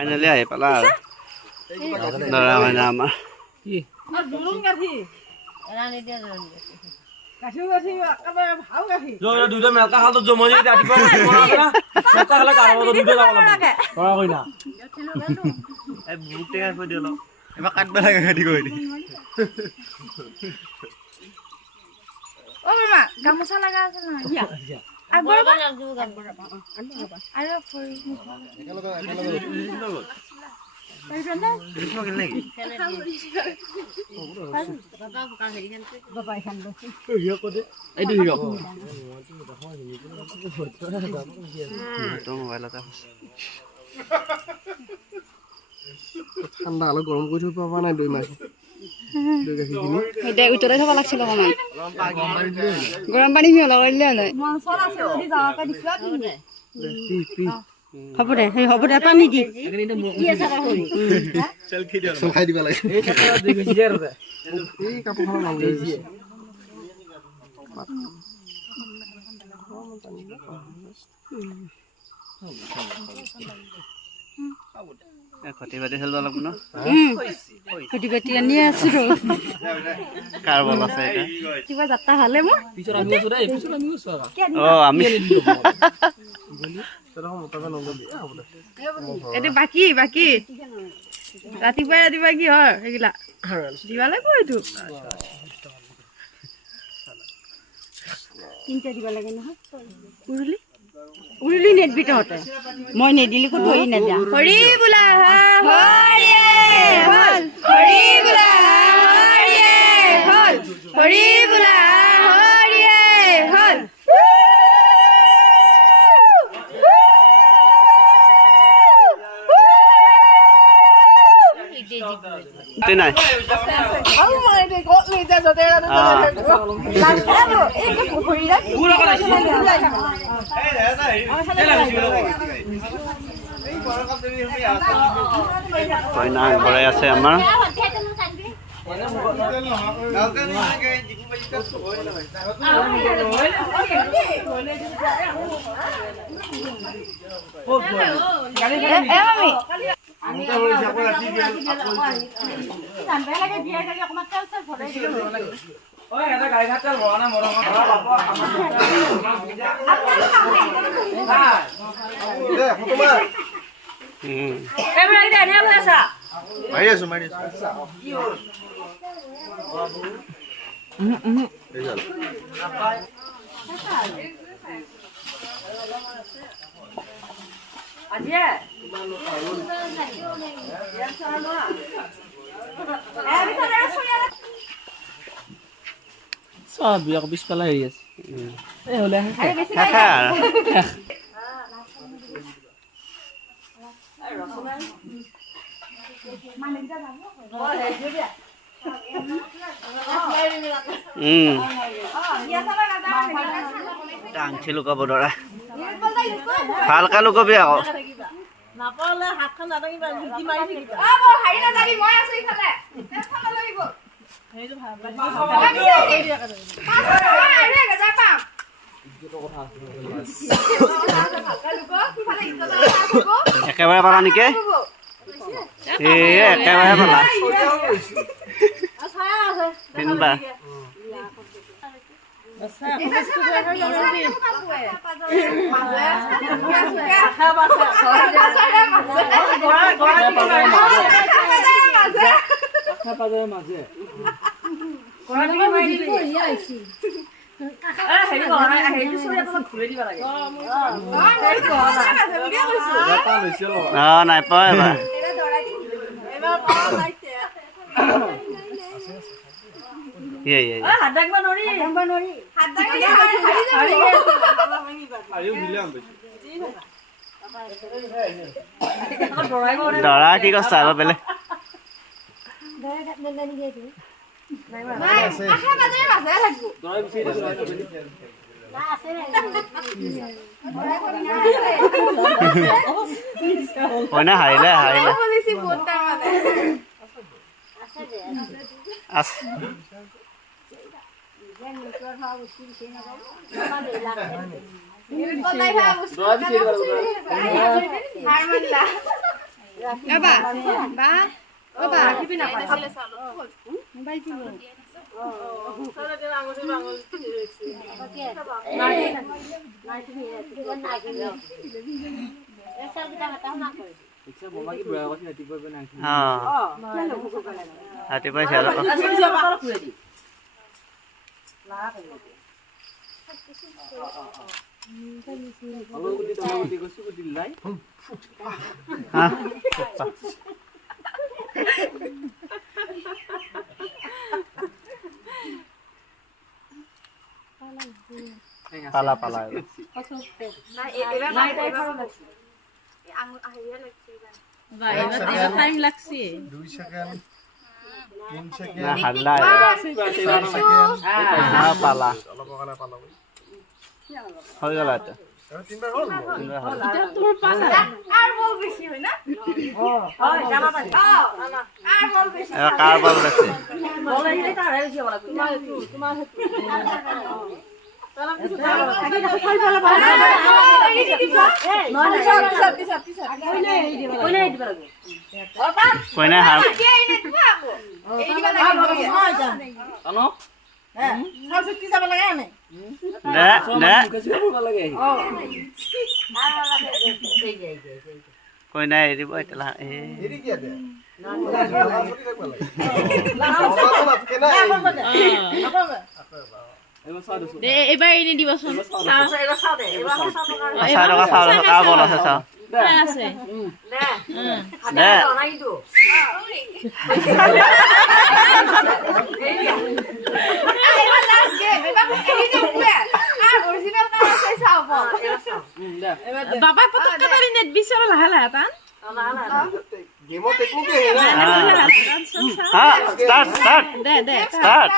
Finally আহি পালা আৰু দৰা মানে আমাৰ কি দুলুং গাঠি গাঠি গাঠি একেবাৰে ভাও গাঠি দুইটা মেলকা খালটো জমনি ৰাতিপুৱা মেলকা খালে কাৰো দুইটা যাব লাগে কৰা কইনা এই বুক টেঙা কৈ দিল এবাৰ কাটব লাগে খেতি কৰি দি ও মামা গামোচা লাগা আছে নহয় ইয়া আগৰ আৰু ফৰি ঠাণ্ডা অলপ গৰম কৰি থৈ পোৱা নাই দৈ মাছ এতিয়া উতলাই থব লাগছিল অকণমান গৰম পানী মিহলা কৰিলে হ'লে হ'ব দে পানী দি খাই দিব লাগে এই কাপোৰখন ভাল লাগিছে খতি বাতি খেলিব লাগিব ন খুটি বাতি আনি আছো কাৰ বল আছে এটা কিবা যাত্ৰা ভালে মোৰ পিছত আমি আছো দেই পিছত আমি আছো আমি এইটো বাকী ৰাতিপুৱা কি হয় সেইগিলা দিবা লাগিব এইটো তিনিটা দিব লাগে নহয় উৰুলি নেদবি তহঁতে মই নেদিলি ক'তো ধৰি নেদা হৰি বোলা হৰি বোলা হৰি বোলা নাই কইনা আগবঢ়াই আছে আমাৰ সব বিয়া পিছফালে হেৰি আছে এই হলে টাংছি লুকাব দৰা ভালকে লুকাবি আকৌ নাপালে হাতখন নাদাঙিবা গুটি মাৰি থাকিবা হাৰি নাযাবি মই আছো ইফালে চাব লাগিব সেইটো ভাল একেবাৰে পালা নেকি একেবাৰে পালা তিনিবাৰ নাই পোৱা এবাৰ দৰা কি কৈছা আৰু বেলেগ কইনা হাৰিলে আছে Ba. Ba. Ba. Kipi na pa. Ba ki lo. ৰাতিপুৱাই খেল পালা পালা টাইম লাগছে 2 সেকেন্ড 3 সেকেন্ড হাল্লা 4 সেকেন্ড পালা অলপ কাৰণে পালা হৈ গ'ল এটা এবাৰ তিনবাৰ হ'ল তোৰ পালা আর বল বেশি হয় না হয় জানা পানি আর বল বেশি এবার কার বল আছে বল হইলে কার বেশি বলা তোমার কইনা হাল দে দে কইনা এৰিব এতিয়া এৰি কিয়া দে এবাৰ এনে দিবচোন কাৰ বল আছে চাওঁ আছে দে বাবা পতককে ধৰি নেট বিচাৰ লাহে লাহে টান গেমৰ টেকনিক হে না start start De they start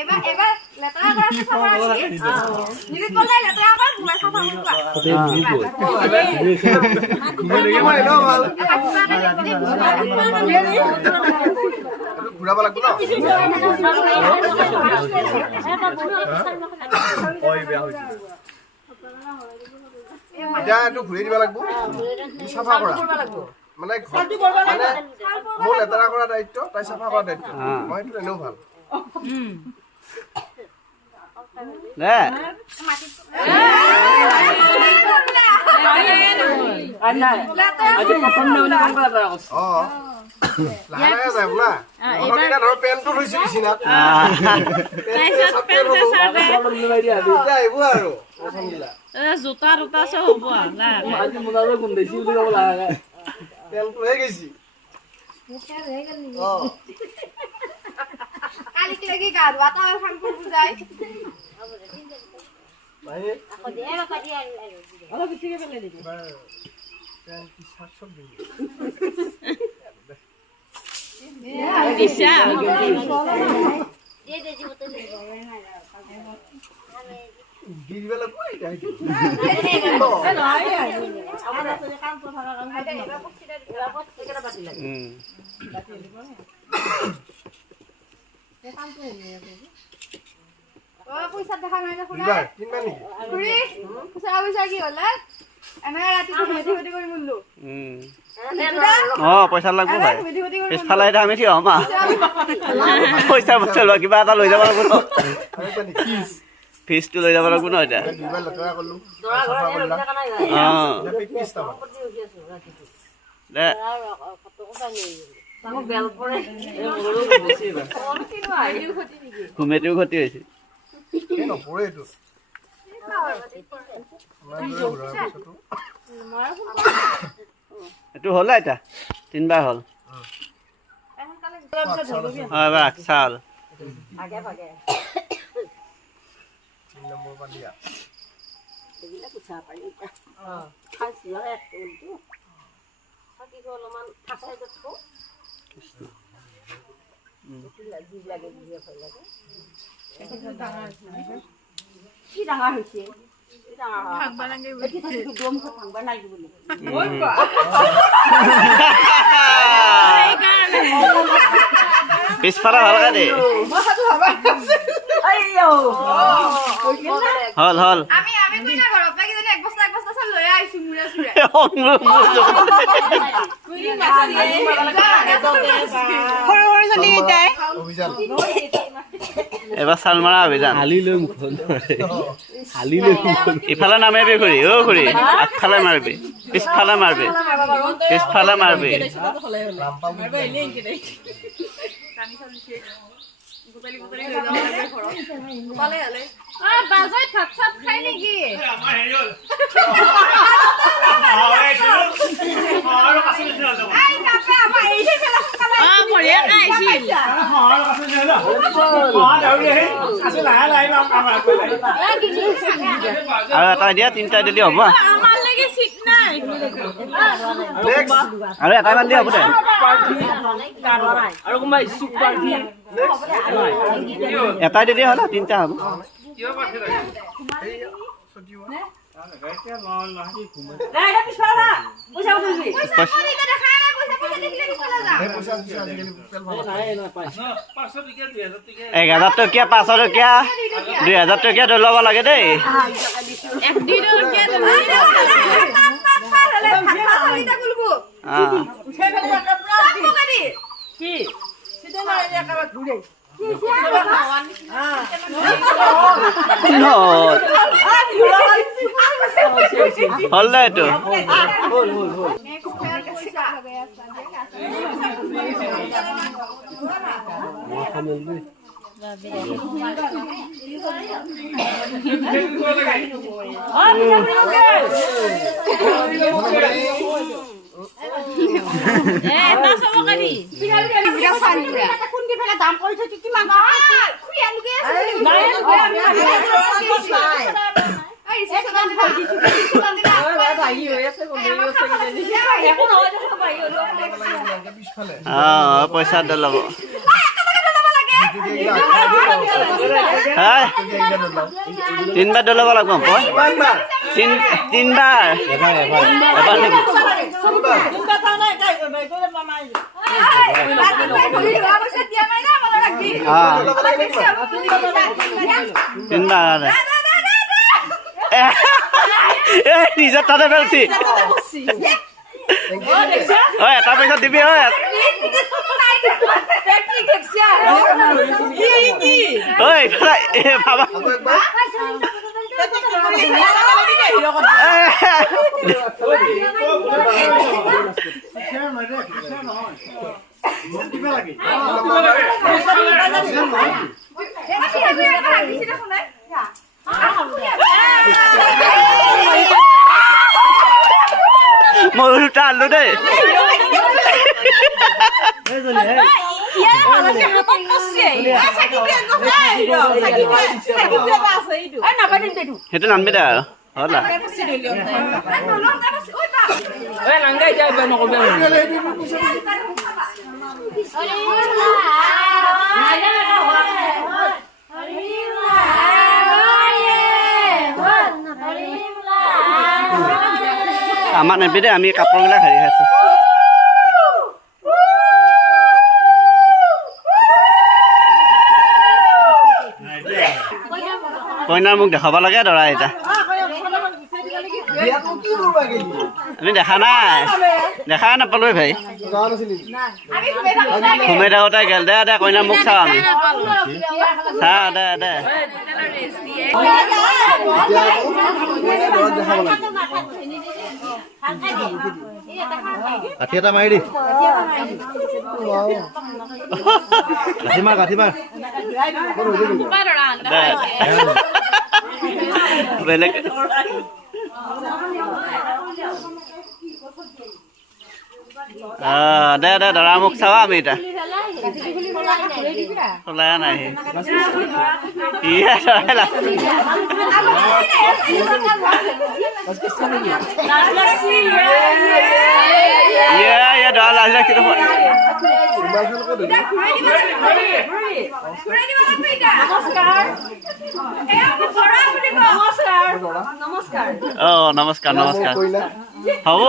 এবার এবার লেতরা করা সাফা আছে নিদিত বলে লেতরা আবার মোবাইল সাফা ঘুরাব লাগব না ওই বেয়া হইছে এটা একটু ঘুরে দিবা লাগব সাফা করা মানে মানে মোৰ লেতেৰা কৰা দায়িত্ব তাই সাফা কৰা দায়িত্ব মই এইটো এনেও ভাল দে অ লাহে লাহে যাব না এটা ধৰ পেনটো থৈছে বিছিনাত এইবোৰ আৰু জোতা টোতা চব হ'ব পেনটো হৈ গৈছি অ কালি কি গাড় আতা খান কো বুঝাই ভাই অলপ বেছিকে পেলাই দিবি পেন কি শাক সবজি দিছা দিবা লাগব এটা ও পয়সা দেখা নাই দেখো না দিবা কিনবা নেকি ঘুরি পয়সা পয়সা কি হল এনে রাতি ভিডিও ভিডিও কৰি মুল্লু পইচা লাগব ভাই পিছফালে এটা আমি থিয় মা পইচা বচল কিবা এটা লৈ যাব লাগিব আমি পানি কিস ফিজটো লৈ যাব লাগিব ন এটা দিবা লেতৰা কৰলো পিকনিক তা দে ঘুমেটিও ক্ষতি হৈছে কেন পৰে এইটো এইটো হ'ল এটা তিনবাৰ হ'ল এবাৰ চাল নম্বৰ পালিয়া কি ডাঙৰ হৈছে ভাগবা লাগে দম খাব ভাঙবা লাগিব সেইকাৰণে পিছফালে ভালকে দে হল হল আমি কইনা ঘৰৰ পৰা কিজানি এক বস্তা চাউল লৈ আহিছো মুৰা চুৰে এবাৰ চাল মৰা অভিযান ইফালে নামাৰিবি খুৰী অ' খুৰী আগফালে মাৰিবি পিছফালে মাৰিবি বাজৈত ভাত চাত খাই নেকি আৰু এটা দিয়া তিনিটা দিলে হ'ব আৰু এটা মান দিয়া হ'ব দে এটাই দিলে হ'ল তিনিটা হ'ব $1000 টকীয়া 500 টকীয়া 2000 টকীয়া লৈ ল'ব লাগে দেই হল দে এইটো পইচা দে ল'ব তিনবাৰ দে ল'ব লাগিব তিনবাৰ এবাৰ নেকি তিনবাৰ নিজৰ তাতে পেলছি এটা পইচা দিবি ভাবা মই উল্টা আনলো দেই সেইটো নামবি দে আৰু হলা আমাৰ নেবি দে আমি কাপোৰবিলাক হেৰি খাইছোঁ কইনাৰ মোক দেখাব লাগে দৰা এটা আমি দেখা নাপালোৱে ভাই ঘুমাই থাকোঁতে গেল দে দে কইনাৰ মোক চাওঁ আমি চাওঁ দে কাঠি এটা মাৰি দি কাঠি মাৰ বেলেগ দে দৰা মোক চাবা আমি এতিয়া চলাই নাই দৰা লাজ ৰাখি নমস্কাৰ হ'ব